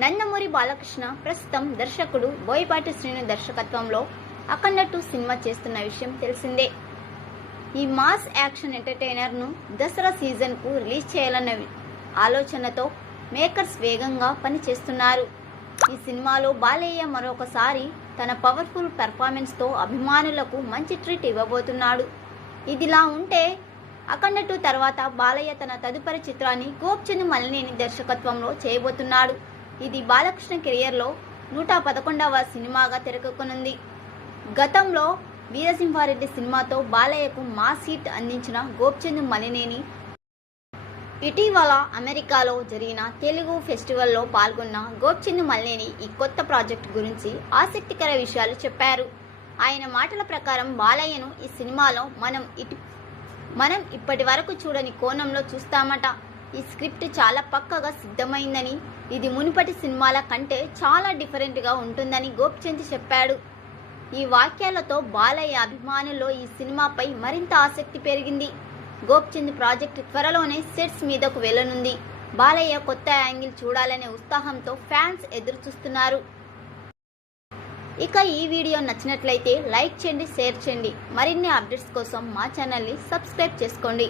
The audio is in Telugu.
నందమూరి బాలకృష్ణ ప్రస్తుతం దర్శకుడు బోయపాటి శ్రీను దర్శకత్వంలో అఖండ టూ సినిమా చేస్తున్న విషయం తెలిసిందే. ఈ మాస్ యాక్షన్ ఎంటర్టైనర్ను దసరా సీజన్కు రిలీజ్ చేయాలన్న ఆలోచనతో మేకర్స్ వేగంగా పనిచేస్తున్నారు. ఈ సినిమాలో బాలయ్య మరొకసారి తన పవర్ఫుల్ పెర్ఫార్మెన్స్తో అభిమానులకు మంచి ట్రీట్ ఇవ్వబోతున్నాడు. ఇదిలా ఉంటే అఖండ టూ తర్వాత బాలయ్య తన తదుపరి చిత్రాన్ని గోప్చంద్ మలినేని దర్శకత్వంలో చేయబోతున్నాడు. ఇది బాలకృష్ణ కెరియర్లో నూట పదకొండవ సినిమాగా తెరకెక్కనుంది. గతంలో వీరసింహారెడ్డి సినిమాతో బాలయ్యకు మాస్ హిట్ అందించిన గోప్చంద్ మలినేని ఇటీవల అమెరికాలో జరిగిన తెలుగు ఫెస్టివల్లో పాల్గొన్న గోప్చంద్ మల్లేని ఈ కొత్త ప్రాజెక్ట్ గురించి ఆసక్తికర విషయాలు చెప్పారు. ఆయన మాటల ప్రకారం బాలయ్యను ఈ సినిమాలో మనం ఇటు మనం ఇప్పటి వరకు చూడని కోణంలో చూస్తామట. ఈ స్క్రిప్ట్ చాలా పక్కగా సిద్ధమైందని ఇది మునుపటి సినిమాల కంటే చాలా డిఫరెంట్గా ఉంటుందని గోప్చంద్ చెప్పాడు. ఈ వాక్యాలతో బాలయ్య అభిమానుల్లో ఈ సినిమాపై మరింత ఆసక్తి పెరిగింది. గోప్చంద్ ప్రాజెక్ట్ త్వరలోనే సెట్స్ మీదకు వెళ్ళనుంది. బాలయ్య కొత్త యాంగిల్ చూడాలనే ఉత్సాహంతో ఫ్యాన్స్ ఎదురు చూస్తున్నారు ఇక ఈ వీడియో నచ్చినట్లయితే లైక్ చేయండి షేర్ చేయండి. మరిన్ని అప్డేట్స్ కోసం మా ఛానల్ని సబ్స్క్రైబ్ చేసుకోండి.